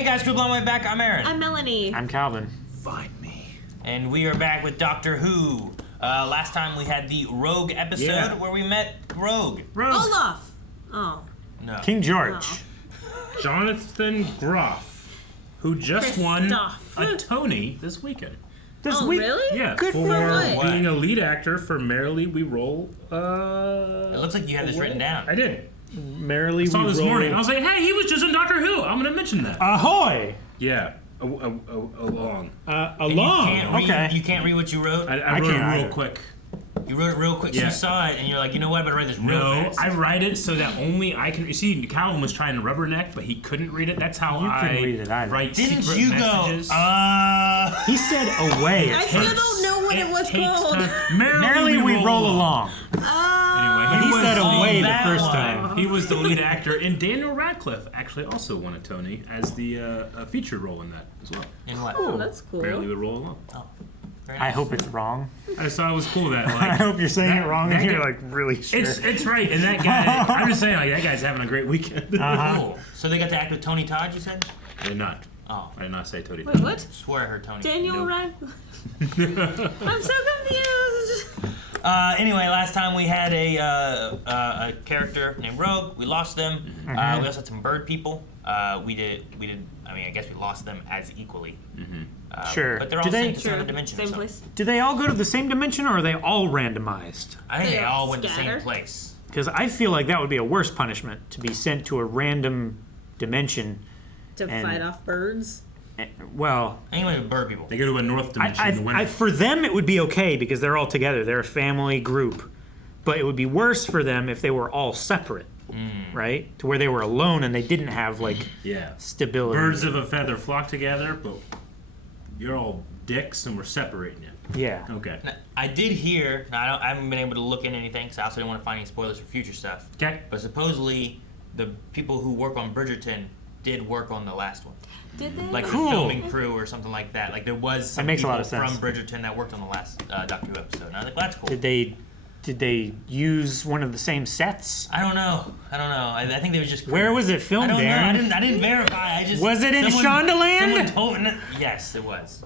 Hey guys, Crew Blown Way Back. I'm Aaron. I'm Melanie. I'm Calvin. Find me. And we are back with Doctor Who. Last time we had the Rogue episode where we met Rogue. Olaf. Oh. No. King George. Oh. Jonathan Groff, who just won Christoph. a Tony this weekend. This Oh, week. really? Yeah, Good for for what? being a lead actor for Merrily We Roll. It looks like you have this written down. I did. Merrily I saw we this roll. morning. I was like, hey, he was just in Doctor Who. I'm gonna mention that. Ahoy! Yeah, along. And Along. You can't read what you wrote. I wrote it real either. quick. You wrote it real quick. So Yeah. you saw it and you're like, you know what? I better write this real No, fast. I write it so that only I can. You see, Calvin was trying to rubberneck, but he couldn't read it. That's how You I couldn't read it either. write Didn't secret you messages. go? He said away. I still don't know what it was called. Merrily we roll along. Anyway, He said away the that first one. time. He was the lead actor, and Daniel Radcliffe actually also won a Tony as the featured role in that as well. In what? Oh, that's cool. Barely would roll along. Oh, very I nice. hope it's wrong. I just thought it was cool that I like hope you're saying that- it wrong that and you're guy- like really sure. it's right, and that guy. I'm just saying like that guy's having a great weekend. Cool. So they got to act with Tony Todd, you said? They're not. Oh, I did not say Tony. Wait, what? swear I heard Tony. Daniel Nope. Radcliffe. I'm so confused. Anyway, last time we had a character named Rogue. We lost them. We also had some bird people. We did. I mean, I guess we lost them as equally. Sure. But they're all Do they- sent to another dimension. Same or something. place. Do they all go to the same dimension or are they all randomized? I think they They all all went to the same scatter. place. Because I feel like that would be a worse punishment to be sent to a random dimension. To And- fight off birds. Well, I think it went with bird people. They go to a north dimension in the winter. for them it would be okay because they're all together. They're a family group. But it would be worse for them if they were all separate, right? To where they were alone and they didn't have like yeah. stability. Birds of a feather flock together, but you're all dicks and we're separating you. Yeah. Okay. Now, I did hear. Now I haven't been able to look into anything because I also didn't want to find any spoilers for future stuff. Okay. But supposedly, the people who work on Bridgerton did work on the last one, Did they? like Cool. the filming crew or something like that. Like there was some makes a people lot of sense. from Bridgerton that worked on the last Doctor Who episode. And I was like, well, that's cool. Did they use one of the same sets? I don't know. I think they was just. Where was it filmed, I don't know. Aaron? I didn't verify. I just. Was it in someone Shondaland? told me. Yes, it was.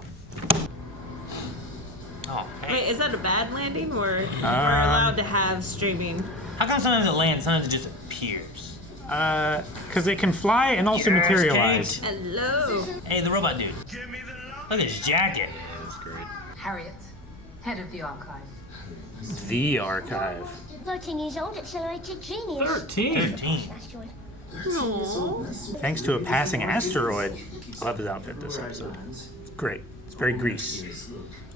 Oh, hey. Wait, is that a bad landing or we're allowed to have streaming? How come sometimes it lands, sometimes it just appears? Because it can fly and also Yes, materialize. Kate. Hello. Hey, the robot dude. Look at his jacket. That's great. Harriet, head of the archive. The archive. 13 years old, accelerated genius. 13. 13. Asteroid. Aww. Thanks to a passing asteroid. I love his outfit this episode. It's great. It's very Grease.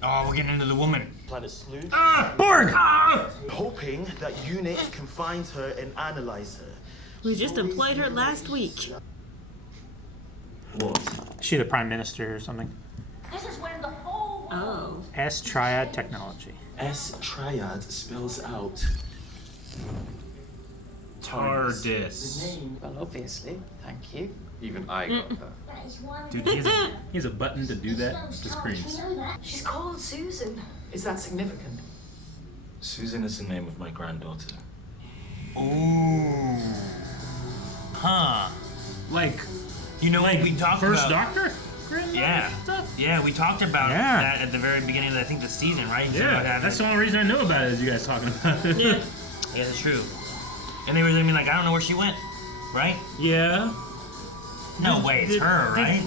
Oh, we're getting into the woman. Planet Sleuth, Borg! hoping that u.n.i.t can find her and analyze her. We just employed her last week. What? Is she the prime minister or something? This is where the whole world Oh. S Triad Technology. S-Triad spells out... TARDIS. Well, obviously. Thank you. Even I got that. that is one. Dude, he has a button to do that to screens. You know that? She's called Susan. Is that significant? Susan is the name of my granddaughter. Ooh. Huh. Like, You know, like we talked First about. Doctor? Yeah. Yeah, we talked about Yeah. that at the very beginning of, I think, the season, right? So Yeah, what happened- that's the only reason I know about it is you guys talking about it. Yeah. Yeah, that's true. And they were I mean, like, I don't know where she went, right? Yeah. No way, it's her, right?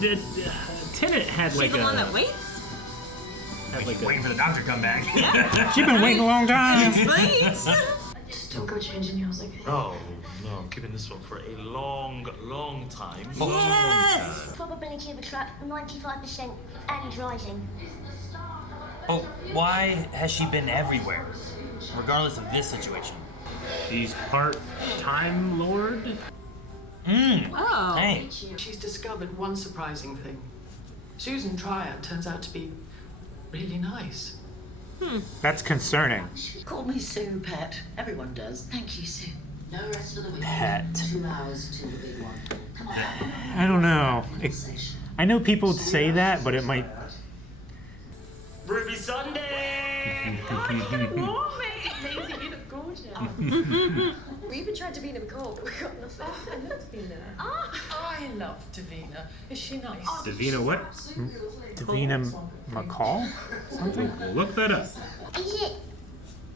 Tennant had She like the a... one that waits? had like Waiting a for the doctor to come back. She's been waiting a long time. Waits. Just don't go changing yours, okay? No, I'm keeping this one for a long, long time. Yes. Probability of a trap, 95% and rising. Oh, why has she been everywhere? Regardless of this situation. She's part Time Lord. Oh. Hey. She's discovered one surprising thing. Susan Triad turns out to be really nice. That's concerning. Call me Sue, Pet. Everyone does. Thank you, Sue. No rest of the week. Pet. 2 hours till the big one. Come on. I don't know. I know people say that, but it might. Ruby Sunday! Amazing, you look gorgeous. We even tried Davina McCall, but we got nothing. I love Davina. I love Davina. Is she nice? Davina what? Davina McCall? Something? Look that up. Is it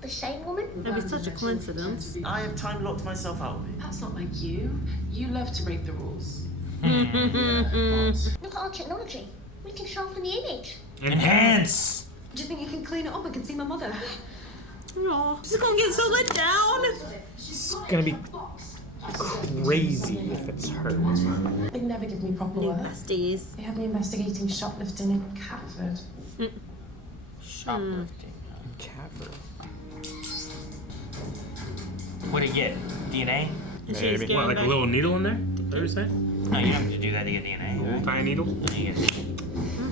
the same woman? That'd be such a coincidence. I have time locked myself out of it. That's not like you. You love to break the rules. Look at our technology. We can sharpen the image. Enhance. Do you think you can clean it up? I can see my mother. Oh, she's gonna get so let down. It's gonna be crazy if it's her. They'd never give me proper New work. besties. They had me investigating shoplifting in Catford. Shoplifting. Catford. What do you get? DNA? Maybe. What, like a little needle in there? Is that what you're saying? No, you don't have to do that to get DNA. A little tiny needle? No, you get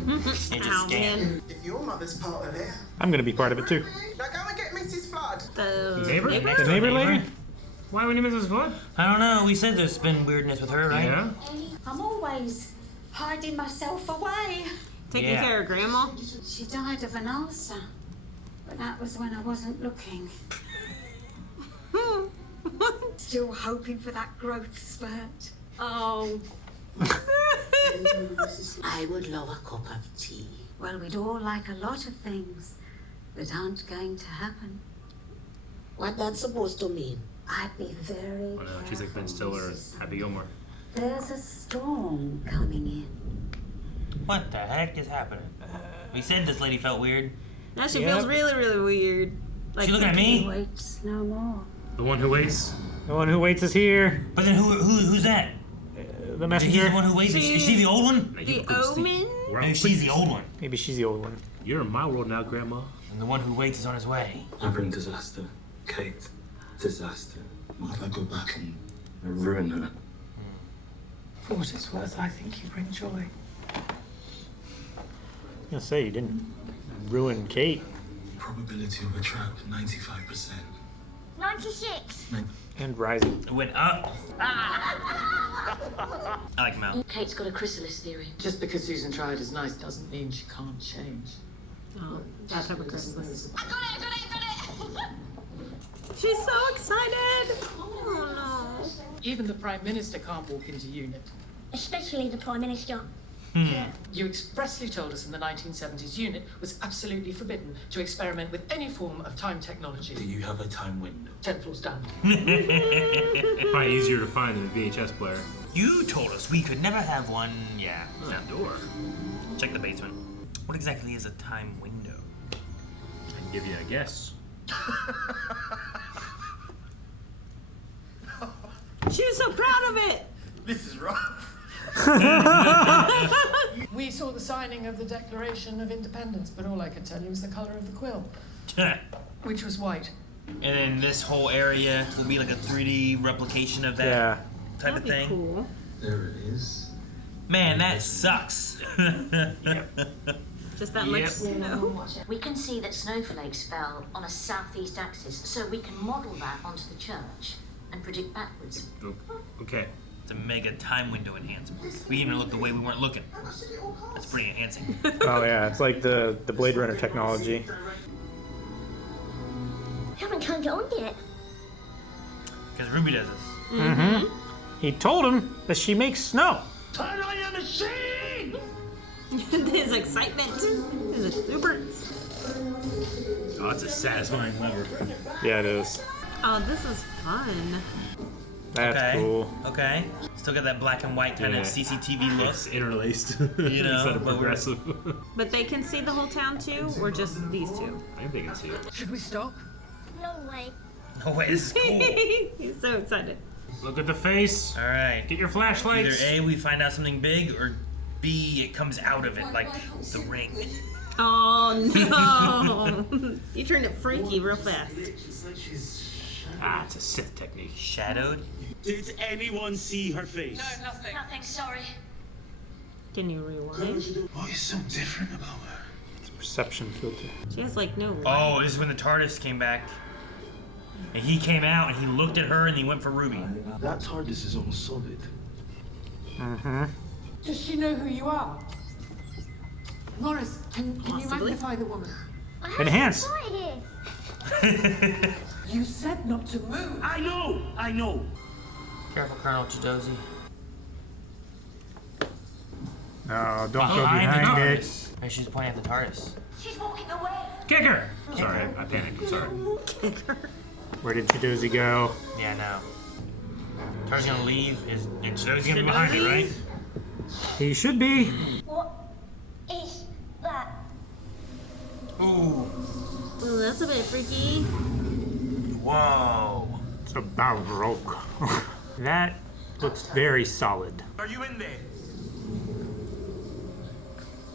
They just Ow, scan. man. If your mother's part of it, I'm gonna be part of it too. now go and get Mrs. Flood. The Neighbor? The neighbor lady? Why would you miss his blood? I don't know. We said there's been weirdness with her, right? Yeah? I'm always hiding myself away. Taking Yeah. care of Grandma. She died of an ulcer, but that was when I wasn't looking. Still hoping for that growth spurt. Oh. I would love a cup of tea. Well, we'd all like a lot of things that aren't going to happen. What that's supposed to mean? I'd be very Oh no, she's like Ben Stiller and Happy Gilmore. There's a storm coming in. What the heck is happening? We said this lady felt weird. Now she Yep. feels really, really weird. Like She looking at me? Waits no more. The one who waits? The one who waits is here. But then who's that? The Is he messenger. the one who waits? Is she the old one? Now you the can go to sleep. Omen. We're out Maybe she's the old one. Maybe she's the old one. You're in my world now, Grandma. And the one who waits is on his way. I bring disaster. Kate, disaster. What if I go back and ruin her? For what it's worth, I think you bring joy. I was gonna say, you didn't ruin Kate. Probability of a trap, 95%. 96. And rising. It went up. I like Mel. Kate's got a chrysalis theory. Just because Susan tried is nice doesn't mean she can't change. Oh, that type of Christmas. I got it. She's so excited. Oh no. Even the Prime Minister can't walk into UNIT. Especially the Prime Minister. You expressly told us in the 1970s UNIT was absolutely forbidden to experiment with any form of time technology. Do you have a time window? 10 floors down. Probably easier to find than a VHS player. You told us we could never have one. Yeah. What's that door? Check the basement. What exactly is a time window? I can give you a guess. She was so proud of it. This is rough. We saw the signing of the Declaration of Independence, but all I could tell you was the colour of the quill, which was white. And then this whole area will be like a 3D replication of that Yeah. type That'd of be thing. cool. There it is. Man, that sucks. Just that much snow. We can see that snowflakes fell on a southeast axis, so we can model that onto the church and predict backwards. Okay. It's a mega time window enhancement. We even look the way we weren't looking. That's pretty enhancing. Oh yeah, it's like the Blade Runner technology. Haven't turned it on yet. Because Ruby does this. Mm-hmm. He told him that she makes snow. Turn on your machine! His excitement. His exuberance. Oh, that's a satisfying lever. Yeah, it is. Oh, this is fun. That's Okay. cool. Okay. Still got that black and white kind of Yeah. CCTV look. It's interlaced. You know, Instead of but we're- progressive. But they can see the whole town too, or just these two? I think they can see it. Should we stop? No way. No way, this is cool. He's so excited. Look at the face. All right. Get your flashlights. Either A, we find out something big, or B, it comes out of it like the ring. Oh no! You turned it freaky real fast. Ah, it's a Sith technique. Shadowed? Did anyone see her face? Nothing. Nothing, sorry. Can you rewind? What is so different about her? It's a perception filter. She has like no light. Oh, this is when the TARDIS came back. And he came out and he looked at her and he went for Ruby. That TARDIS is almost solid. Mm-hmm. Does she know who you are? Morris, can you Possibly. magnify the woman? I have Enhance. some fire here. You said not to move. I know. Careful, Colonel Chidozi. No, don't go Behind the behind it. TARDIS. Hey, she's pointing at the TARDIS. She's walking away. Kick her! Sorry, I panicked. I'm sorry. Where did Chidozi go? Yeah, no. TARDIS gonna leave. And Chidozi's gonna be behind it, right? He should be. What is that? Ooh. Well, that's a bit freaky. Whoa. It's a baroque. That looks very solid. Are you in there?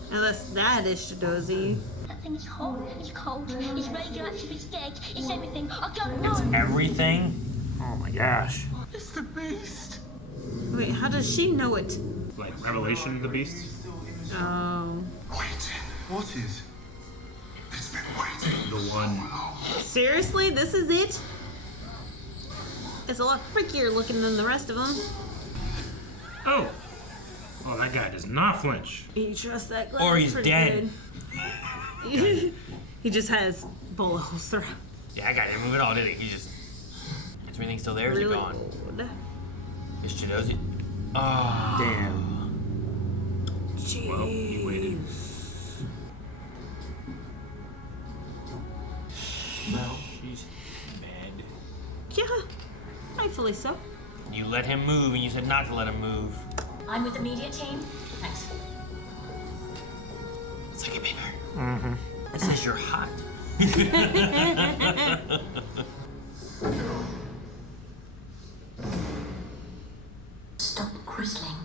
Unless that is Chidozi. That thing is hot, it's cold, it's radioactive, it's dead, it's everything. I don't know. It's everything? Oh my gosh. It's the beast. Wait, how does she know it? Like Revelation of the Beast? Oh. Wait, what is? It's been waiting. The one. Seriously? This is it? It's a lot freakier looking than the rest of them. Oh! Oh, that guy does not flinch. You trust that glass? Or he's pretty dead. good. He just has bullet holes through. Yeah, that guy didn't move at all, did he? He just... Is everything still there? Or is it gone? What the? Is Chidozi? Oh. Damn. Jeez. Well, he waited. Well, she's mad. Yeah, rightfully so. You let him move, and you said not to let him move. I'm with the media team. Thanks. Second paper. Mm-hmm. It says you're hot. Stop grizzling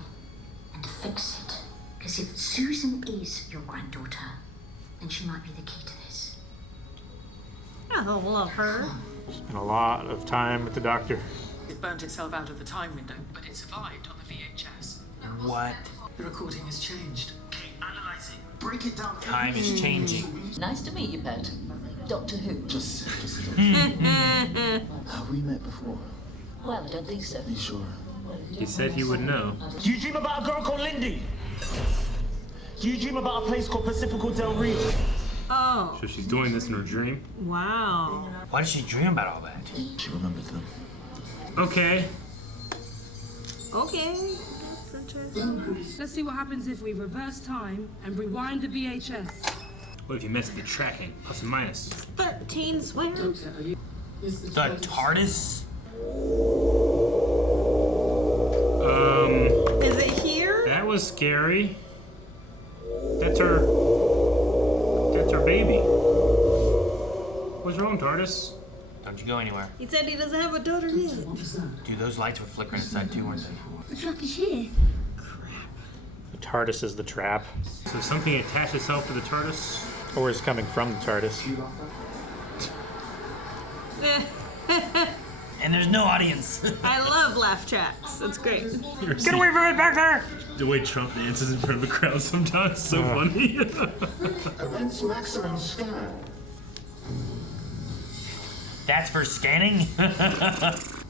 and fix it. Because if Susan is your granddaughter, then she might be the key to this. I love her. Spent a lot of time with the doctor. It burnt itself out of the time window, but it survived on the VHS. What? The recording has changed. Okay, analyze it. Break it down. Time is changing. Nice to meet you, Pet. Doctor Who? Just have we met before? Well, I don't think so. Are you sure? He said he would know. Do you dream about a girl called Lindy? Do you dream about a place called Pacifico Del Rio? Oh. So she's doing this in her dream? Wow. Why did she dream about all that? She remembered them. Okay. Okay. That's interesting. Let's see what happens if we reverse time and rewind the VHS. What if you messed with the tracking? Plus and minus. 13 swear. The TARDIS? Is it here? That was scary. That's her baby. What's wrong, TARDIS? Don't you go anywhere. He said he doesn't have a daughter yet. Dude, those lights were flickering inside too, weren't they? The truck is here. The TARDIS is the trap. So something attached itself to the TARDIS? Or is coming from the TARDIS. And there's no audience. I love laugh tracks. That's great. Get away from it back there! The way Trump dances in front of a crowd sometimes is so funny. Events maximum scan. That's for scanning?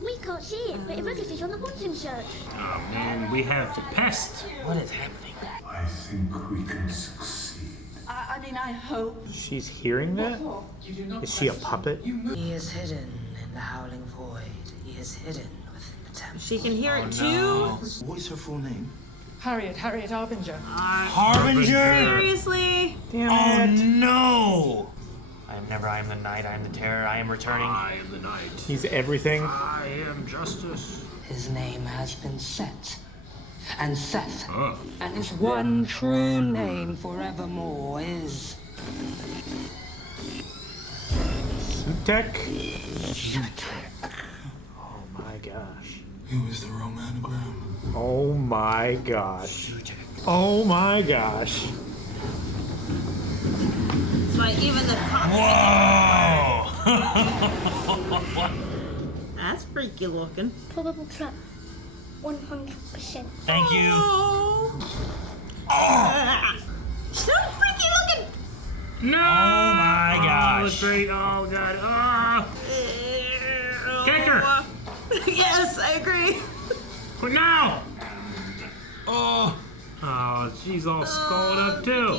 We can't see it, but it registers on the quantum search. Oh man, we have the pest. What is happening? I think we can succeed. I mean, I hope. She's hearing that? Is she a puppet? He is hidden in the howling void. He is hidden within the temple. She can hear it too. No. What is her full name? Harriet Harbinger. Harbinger. Seriously? Damn Oh it. no! I am never, I am the night, I am the terror, I am returning. I am the night. He's everything. I am justice. His name has been set. And Seth. Oh. And his one true name forevermore is... Sutekh? Oh my gosh. It was the wrong anagram. Oh my gosh. Oh my gosh. That's why even the Whoa! That's freaky looking. Probable trap. 100%. Thank you. So freaky looking. No! Oh my gosh. Oh, that's great. Oh god. Ah! Kick her! Yes, I agree. Quick now! Oh. Oh, she's all skulled up too.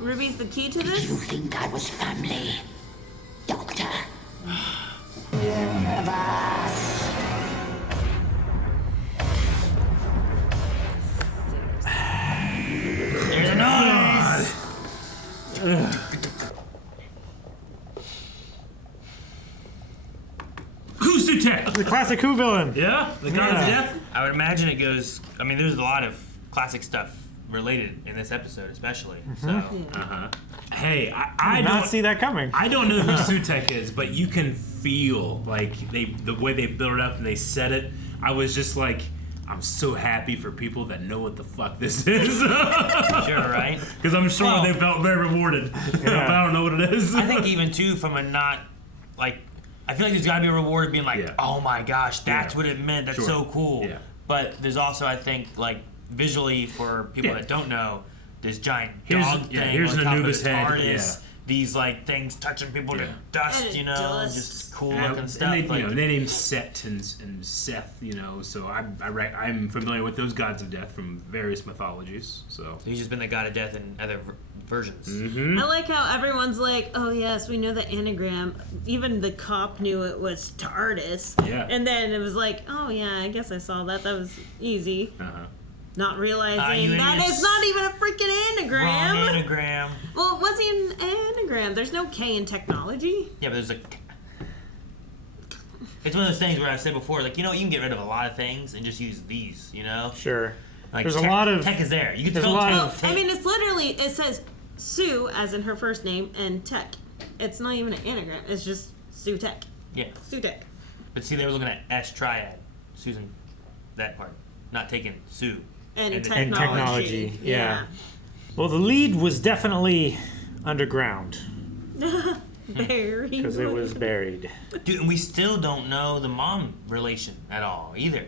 Ruby's the key to this? You think I was family, Doctor? The classic Who villain. Yeah, the God's Death. I would imagine it goes. I mean, there's a lot of classic stuff related in this episode, especially. So. Hey, I did don't not see that coming. I don't know who Sutekh is, but you can feel like the way they built it up and they said it. I was just like, I'm so happy for people that know what the fuck this is. Sure, right? Because I'm sure they felt very rewarded. But I don't know what it is. I think even too from a not like. I feel like there's got to be a reward being like, oh my gosh, that's what it meant. That's so cool. Yeah. But there's also, I think, like visually for people that don't know, this giant dog thing here's on an top of the Anubis head. TARDIS. These like things touching people to dust, you know, just cool looking stuff. And they, like, they named Set and Seth, you know, so I'm familiar with those gods of death from various mythologies. So he's just been the god of death in other versions. I like how everyone's like, oh yes, we know the anagram. Even the cop knew it was TARDIS. Yeah. And then it was like, oh yeah, I guess I saw that. That was easy. Not realizing that it's not even a freaking anagram. Wrong anagram. Well, it wasn't an anagram. There's no K in technology. Yeah, but there's a. It's one of those things where I've said before, like, you know, you can get rid of a lot of things and just use these, you know? Sure. Like, there's a lot of tech is there. You can there's spell a lot tech. of. I mean, it's literally, it says Sue as in her first name and Tech. It's not even an anagram. It's just Sutekh. Yeah. Sutekh. But see, they were looking at S triad. Susan, that part. Not taking Sue. And technology. Yeah. Well, the lead was definitely underground. Buried. Because it was buried. Dude, and we still don't know the mom relation at all, either.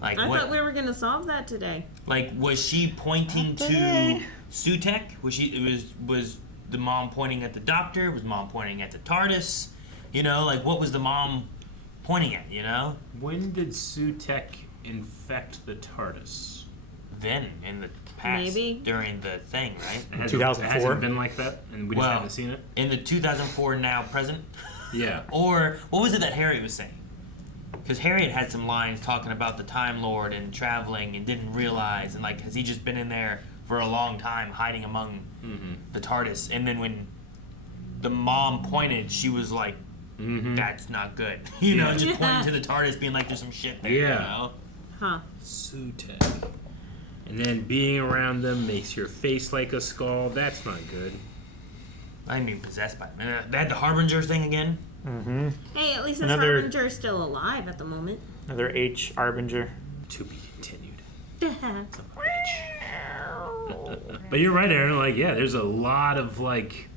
Like, I what, thought we were going to solve that today. like, was she pointing to Sutekh? Was the mom pointing at the doctor? Was mom pointing at the TARDIS? You know, like, what was the mom pointing at, you know? When did Sutekh infect the TARDIS? Then, in the past, Maybe. during the thing, right? 2004? It hasn't been like that, and we just haven't seen it? In the 2004 now present? Yeah. Or, what was it that Harriet was saying? Because Harriet had some lines talking about the Time Lord and traveling and didn't realize, and like, has he just been in there for a long time hiding among the TARDIS? And then when the mom pointed, she was like, that's not good. You know, just pointing to the TARDIS being like, there's some shit there, you know? Huh. Sutekh. And then being around them makes your face like a skull. That's not good. I didn't mean possessed by them. They had the Harbinger thing again? Hey, at least this Another- Harbinger is still alive at the moment. Another H Harbinger. To be continued. But you're right, Aaron. Like, yeah, there's a lot of, like,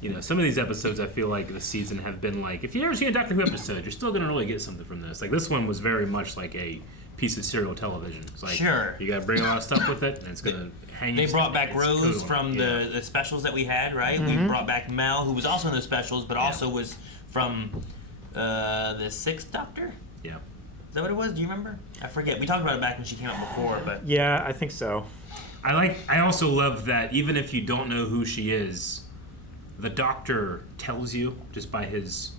you know, some of these episodes I feel like this season have been like, if you've ever seen a Doctor Who episode, you're still going to really get something from this. Like, this one was very much like a piece of serial television. It's like, you got to bring a lot of stuff with it, and it's going to hang. They brought back Rose from the specials that we had, right? We brought back Mel, who was also in the specials, but also was from the Sixth Doctor? Yeah. Is that what it was? Do you remember? I forget. We talked about it back when she came out before, but... Yeah, I think so. I also love that even if you don't know who she is, the Doctor tells you just by his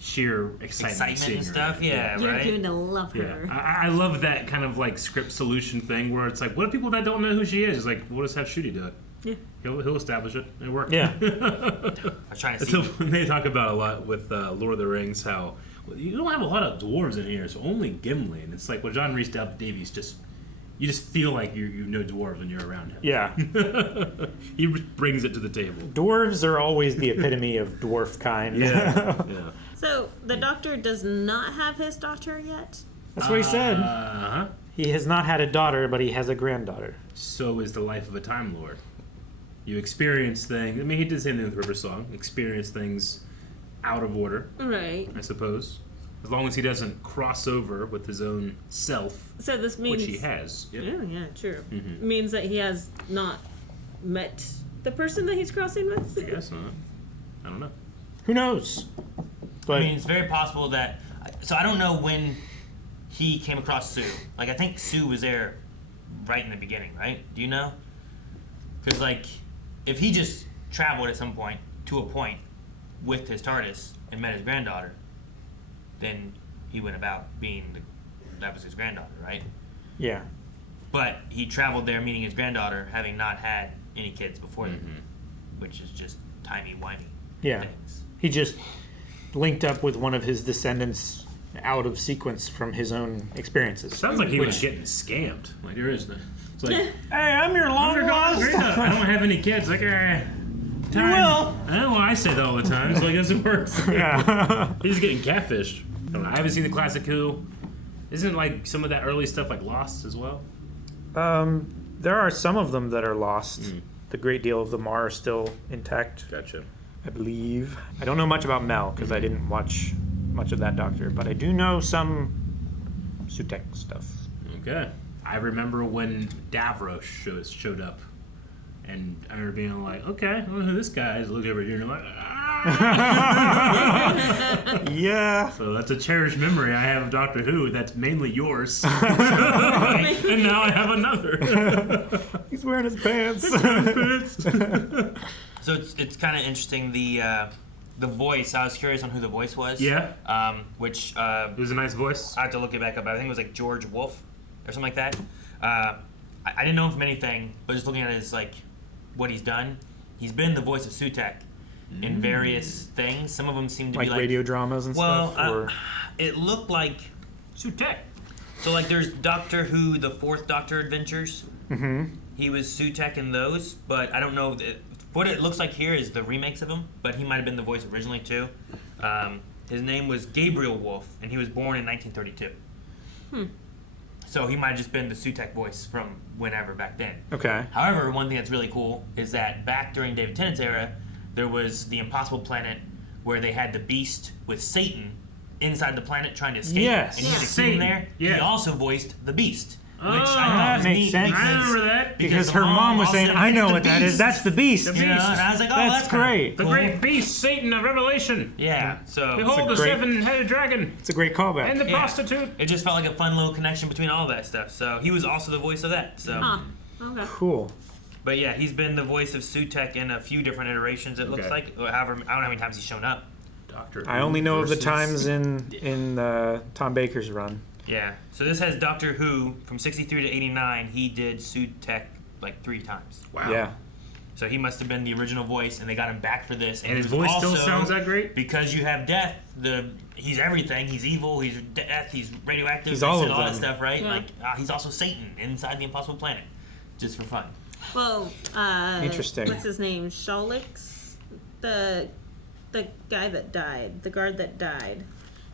sheer excitement and stuff. Yeah, right. You're going to love her. Yeah, I love that kind of like script solution thing where it's like, what if people that don't know who she is? It's like, we'll just have Ncuti do it. Yeah. He'll establish it. It worked. Yeah. I was trying to see. So they talk about a lot with Lord of the Rings how you don't have a lot of dwarves in here, so only Gimli. And it's like, well, John Rhys Davies you just feel like you know dwarves when you're around him. Yeah. He brings it to the table. Dwarves are always the epitome of dwarf kind. Yeah. So, the Doctor does not have his daughter yet? That's what he said. Uh-huh. He has not had a daughter, but he has a granddaughter. So is the life of a Time Lord. You experience things. I mean, he did say in the River Song, experience things out of order. Right. I suppose. As long as he doesn't cross over with his own self, So this means... which he has. Yep. Oh, yeah, true. Means that he has not met the person that he's crossing with? I guess not. I don't know. Who knows? But I mean, it's very possible that... So I don't know when he came across Sue. Like, I think Sue was there right in the beginning, right? Do you know? Because, like, if he just traveled at some point to a point with his TARDIS and met his granddaughter, then he went about being that was his granddaughter, right? Yeah. But he traveled there meeting his granddaughter, having not had any kids before then, which is just timey-wimey Yeah. things. He just linked up with one of his descendants out of sequence from his own experiences. Sounds like he was getting scammed. Like, there is no. It's like, hey, I'm your long lost. I don't have any kids. Like, You will. I say that all the time, so I guess it works. Yeah. He's getting catfished. I don't know. I haven't seen the classic Who. Isn't like some of that early stuff like Lost as well? There are some of them that are lost. The great deal of them are still intact. Gotcha. I believe. I don't know much about Mel because I didn't watch much of that Doctor, but I do know some Sutekh stuff. Okay. I remember when Davros showed up, and I remember being like, okay, I don't know who this guy is. Look over here, and I'm like, Yeah. So that's a cherished memory I have of Doctor Who. That's mainly yours. And now I have another. He's wearing his pants. So it's kind of interesting, the voice. I was curious on who the voice was. Yeah. Which it was a nice voice. I have to look it back up, but I think it was like George Wolfe or something like that. I didn't know him from anything, but just looking at his like what he's done, he's been the voice of Sutekh in various things. Some of them seem to be like radio dramas and stuff. Or it looked like Sutekh. So like there's Doctor Who, the Fourth Doctor Adventures. Mm-hmm. He was Sutekh in those, but I don't know. What it looks like here is the remakes of him, but he might have been the voice originally too. His name was Gabriel Wolfe, and he was born in 1932. So he might have just been the Sutekh voice from whenever back then. Okay. However, one thing that's really cool is that back during David Tennant's era, there was the Impossible Planet where they had the Beast with Satan inside the planet trying to escape. Yes. And he had a Satan. scene there. Yeah. He also voiced the Beast. Which Oh, I thought that was makes neat sense. because- I remember that. Because the her mom was also saying, said, I "It's know the what that Beast." is. That's the Beast. The You know, Beast. and I was like, oh, That's that's kinda great. The cool. great beast, Satan of Revelation. Yeah, so Behold the great- seven-headed dragon It's a great callback. and the Yeah. prostitute. it just felt like a fun little connection between all that stuff. So he was also the voice of that. So, Huh. Okay. Cool. but yeah, he's been the voice of Sutekh in a few different iterations. It looks Okay. like, or however, I don't know how many times he's shown up. Doctor I Who only know of the versus- times in Tom Baker's run. Yeah. So this has Doctor Who from 63 to 89. He did Sutekh like 3 times. Wow. Yeah. So he must have been the original voice, and they got him back for this. And he his was voice still also- sounds that great? Because you have Death. He's everything. He's evil. He's death. He's radioactive. He's all said of all that them. stuff, right? Yeah. Like he's also Satan inside the Impossible Planet, just for fun. Well, Interesting. What's his name? Sholix, the guy that died, the guard that died,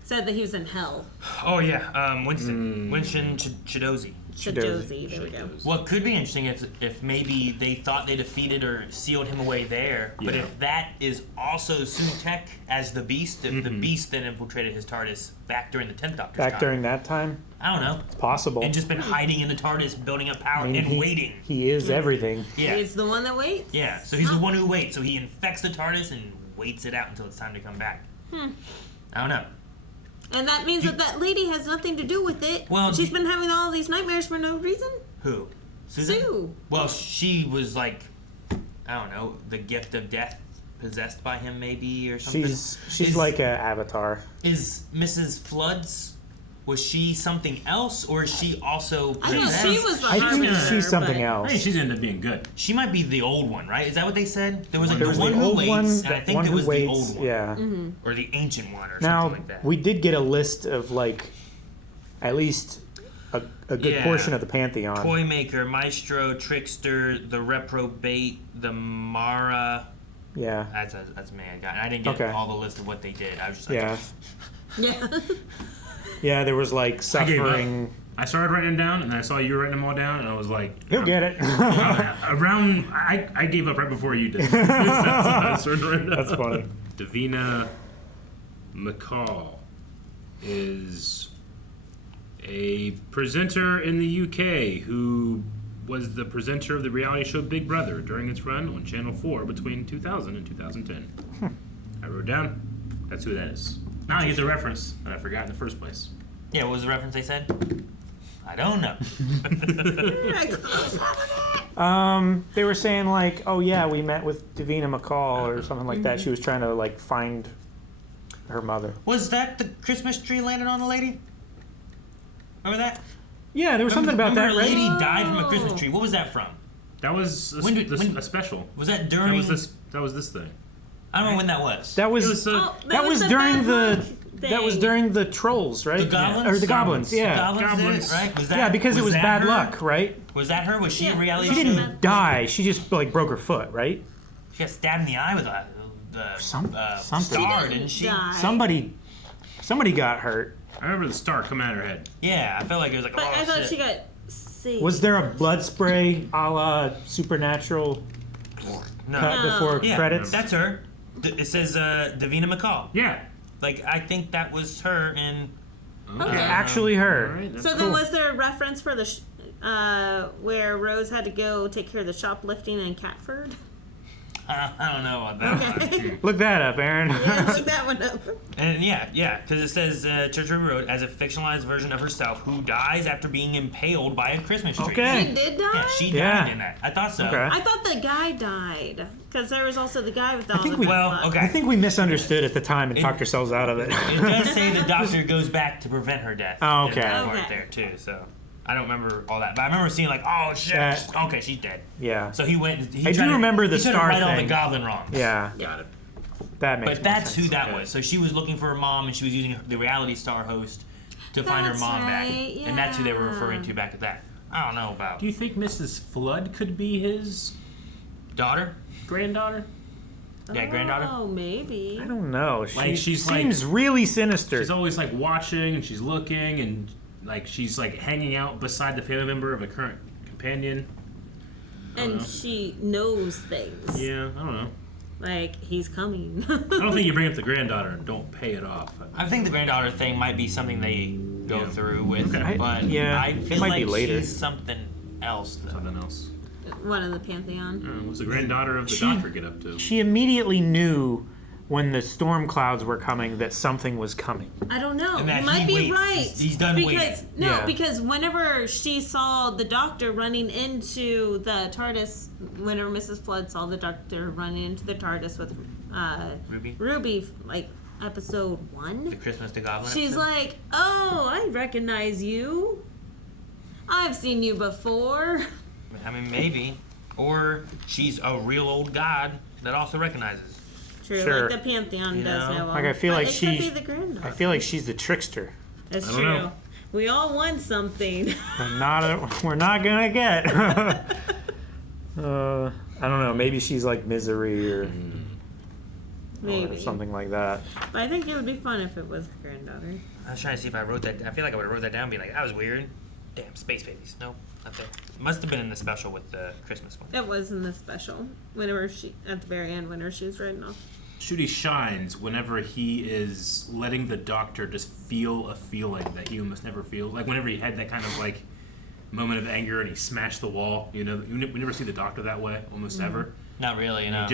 said that he was in hell. Oh yeah, Winston Chidozi. Chidozi, there we go. Well, it could be interesting if maybe they thought they defeated or sealed him away there, but Yeah. if that is also Sutekh as the Beast, if the Beast then infiltrated his TARDIS back during the 10th Doctor's Back time. during that time? I don't know. Possible. And just been hiding in the TARDIS, building up power I mean, and waiting. He is everything. Yeah. He's the one that waits. Yeah, so he's the one who waits. So he infects the TARDIS and waits it out until it's time to come back. I don't know. And that means that lady has nothing to do with it. Well, she's been having all these nightmares for no reason. Who? Susan? Sue. Well, she was like, I don't know, the gift of death possessed by him maybe or something. She's like an avatar. Is Mrs. Flood's, was she something else or is she also I know possessed? she was the I think harbinger, she's something but- else. I think she's ended up being good. She might be the old one, right? Is that what they said? There was like There the was one the who old waits, one, and I the think one there who was waits, the old one. yeah. Or the ancient one or Now, something like that. we did get a list of like at least a good Yeah. portion of the Pantheon. Toymaker, Maestro, Trickster, the Reprobate, the Mara. Yeah. That's me. I didn't get Okay. all the list of what they did. I was just like, Yeah. Yeah. Yeah, there was like I gave suffering. up. I started writing them down, and then I saw you writing them all down, and I was like, He'll get it. I gave up right before you did. I started writing down. That's funny. Davina McCall is a presenter in the UK who was the presenter of the reality show Big Brother during its run on Channel 4 between 2000 and 2010. I wrote down, that's who that is. Now I get the reference that I forgot in the first place. yeah, what was the reference they said? I don't know. They were saying like, oh yeah, we met with Davina McCall or something like that. She was trying to like find her mother. Was that the Christmas tree landed on the lady? Remember that? Yeah, there was something about Remember that, a right? lady died from a Christmas tree. What was that from? That was a, When did- a when- special. Was that during? That was this thing. I don't know when that was. That was that was during the trolls, right? The goblins? Or the goblins, yeah. Goblins, right? Was that, yeah, because it was bad her? luck, right? Was that her? Was she a reality She show? didn't die. She just like broke her foot, right? She got stabbed in the eye with something. star, didn't she? Somebody got hurt. I remember the star coming out of her head. Yeah, I felt like it was like. But oh, I thought shit. she got saved. Was there a blood spray a la Supernatural cut before credits? That's her. It says Davina McCall. Yeah. Like, I think that was her in... Okay. Actually her. Right, so then was there a reference for the where Rose had to go take care of the shoplifting in Catford? I don't know about that one. Look that up, Aaron. Yeah, look that one up. And yeah, because it says Church Ruby Road as a fictionalized version of herself who dies after being impaled by a Christmas tree. Okay. She did die? Yeah, she died in that. I thought so. Okay. I thought the guy died. Because there was also the guy with all the I think we misunderstood at the time and talked ourselves out of it. It does say the doctor goes back to prevent her death. Oh, okay. In that part there, too, so... I don't remember all that, but I remember seeing like, oh shit, okay, she's dead. Yeah. So he went. I do remember the star thing. He tried to right all the thing. goblin wrongs. Yeah. Got it. That makes. But that's who that was. So she was looking for her mom, and she was using the reality star host to find her mom back, and that's who they were referring to back at that. I don't know about. Do you think Mrs. Flood could be his daughter, granddaughter? Yeah, granddaughter. Oh, maybe. I don't know. Like She she's seems really sinister. She's always like watching, and she's looking, and like she's like hanging out beside the family member of a current companion. And she knows things. Yeah, I don't know. Like, he's coming. I don't think you bring up the granddaughter and don't pay it off. I think the granddaughter thing might be something they go through with, Okay. but I feel might like be later. she's something else. Though. Something else. One of the Pantheon. What's the granddaughter of the doctor get up to? She immediately knew when the storm clouds were coming that something was coming. I don't know. And that You might he be waits. right. He's done because, waiting. No, Yeah. because whenever she saw the doctor running into the TARDIS, whenever Mrs. Flood saw the doctor running into the TARDIS with Ruby, like episode 1, The Christmas to Goblin. she's episode? like, "Oh, I recognize you. I've seen you before." I mean, maybe, or she's a real old god that also recognizes. True, Sure. like the Pantheon does know. Like I feel But like it could be the granddaughter. I feel like she's the trickster. That's I don't true. know. We all want something. We're not gonna get. I don't know. Maybe she's like Misery or Maybe. something like that. But I think it would be fun if it was the granddaughter. I was trying to see if I wrote that. I feel like I would have wrote that down, being like, that was weird. Damn, space babies. No, not there. Must have been in the special with the Christmas one. It was in the special. Whenever she, at the very end, whenever she was writing off. Ncuti shines whenever he is letting the doctor just feel a feeling that he must never feel. Like whenever he had that kind of like moment of anger and he smashed the wall. You know, we never see the doctor that way almost ever. Not really, you know.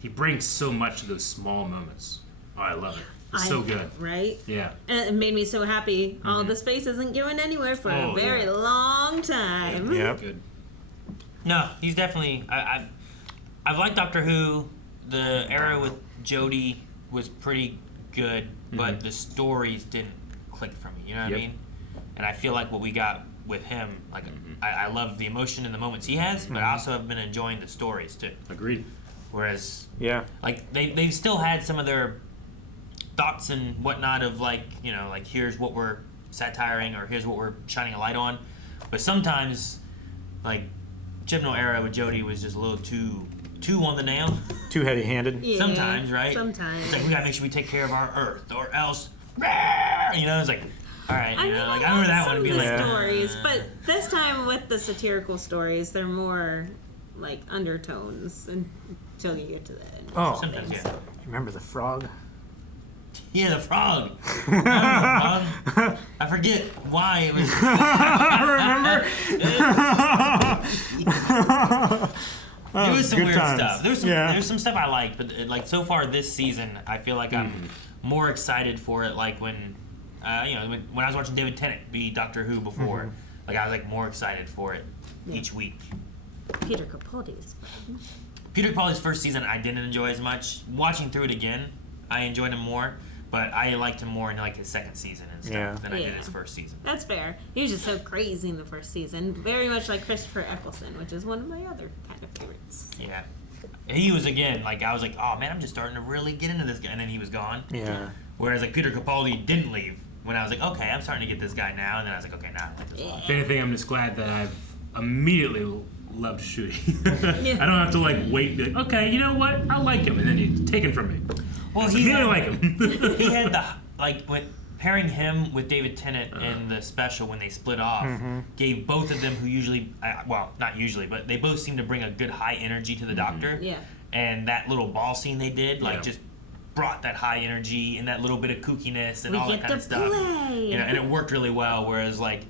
He brings so much to those small moments. Oh, I love it. It's so good. Right? Yeah. And it made me so happy. All the space isn't going anywhere for a very long time. Yep. Good. No, he's definitely. I've liked Doctor Who. The era with Jodie was pretty good, but the stories didn't click for me. You know what I mean? And I feel like what we got with him, like I love the emotion in the moments he has, but I also have been enjoying the stories too. Agreed. Whereas, like they've still had some of their thoughts and whatnot of like, you know, like here's what we're satiring or here's what we're shining a light on, but sometimes like Chibnall era with Jodie was just a little too on the nail. Too heavy-handed. Yeah, sometimes, right? Sometimes. It's like we gotta make sure we take care of our Earth, or else, you know, it's like, all right, you know, like I remember that one to be like stories, but this time with the satirical stories, they're more like undertones until you get to the end. Oh, sometimes, yeah. Remember the frog? Yeah, the frog. I forget why it was. Remember? It was some Good weird times. stuff. There's some stuff I liked, but like so far this season, I feel like I'm more excited for it. Like when, you know, when I was watching David Tennant be Doctor Who before, like I was like more excited for it each week. Peter Capaldi's. Peter Capaldi's first season I didn't enjoy as much. Watching through it again, I enjoyed him more, but I liked him more in like his second season and stuff than I did his first season. That's fair. He was just so crazy in the first season. Very much like Christopher Eccleston, which is one of my other kind of favorites. Yeah. he was again like I was like, oh man, I'm just starting to really get into this guy, and then he was gone. Yeah. Whereas like Peter Capaldi didn't leave when I was like, okay, I'm starting to get this guy now, and then I was like, okay, now I like this a lot. If anything, I'm just glad that I've immediately loved Ncuti. I don't have to like wait and be like, okay, you know what? I like him, and then he's taken from me. Well, he really like him. He had the like when pairing him with David Tennant in the special when they split off gave both of them who usually, well, not usually, but they both seem to bring a good high energy to the Doctor. Yeah. And that little ball scene they did, like just brought that high energy and that little bit of kookiness and all that kind of stuff. You know, and it worked really well. Whereas like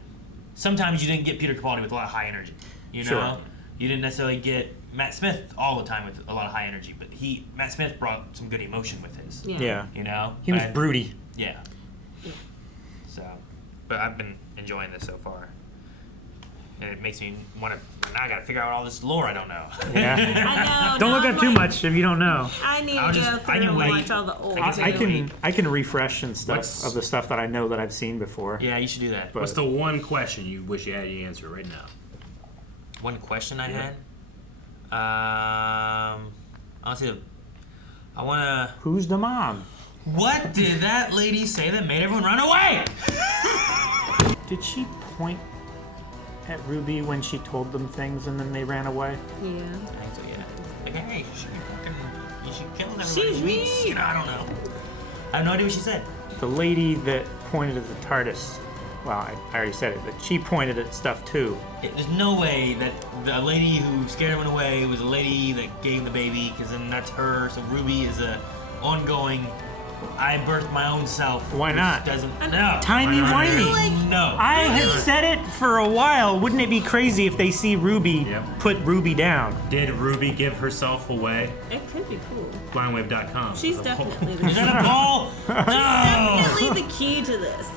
sometimes you didn't get Peter Capaldi with a lot of high energy. You know, Sure. You didn't necessarily get Matt Smith all the time with a lot of high energy, but Matt Smith brought some good emotion with his. Yeah. You know, He was broody. Yeah. So, but I've been enjoying this so far. And it makes me want to. Now I got to figure out all this lore I don't know. Yeah. I know. Don't look now up I'm too like, much if you don't know. I need I'll to just- go I through can and wait. watch all the old. I can refresh and stuff What's- of the stuff that I know that I've seen before. Yeah, you should do that. But What's the one question you wish you had your answer right now? One question I had. Honestly, I want to. Who's the mom? What did that lady say that made everyone run away? Did she point at Ruby when she told them things and then they ran away? Yeah. I think so, yeah. Like, hey, you should be fucking. You should kill everybody. She's Sweets. You know, I don't know. I have no idea what she said. The lady that pointed at the TARDIS, well, I already said it, but she pointed at stuff too. There's no way that the lady who scared everyone away was a lady that gave the baby, because then that's her. So Ruby is a ongoing. I birthed my own self. Why which not? Doesn't no. Timey-wimey. No. I have said it for a while. Wouldn't it be crazy if they see Ruby put Ruby down? Did Ruby give herself away? It could be cool. Blindwave.com. She's definitely the Is that a ball? No. definitely the key to this.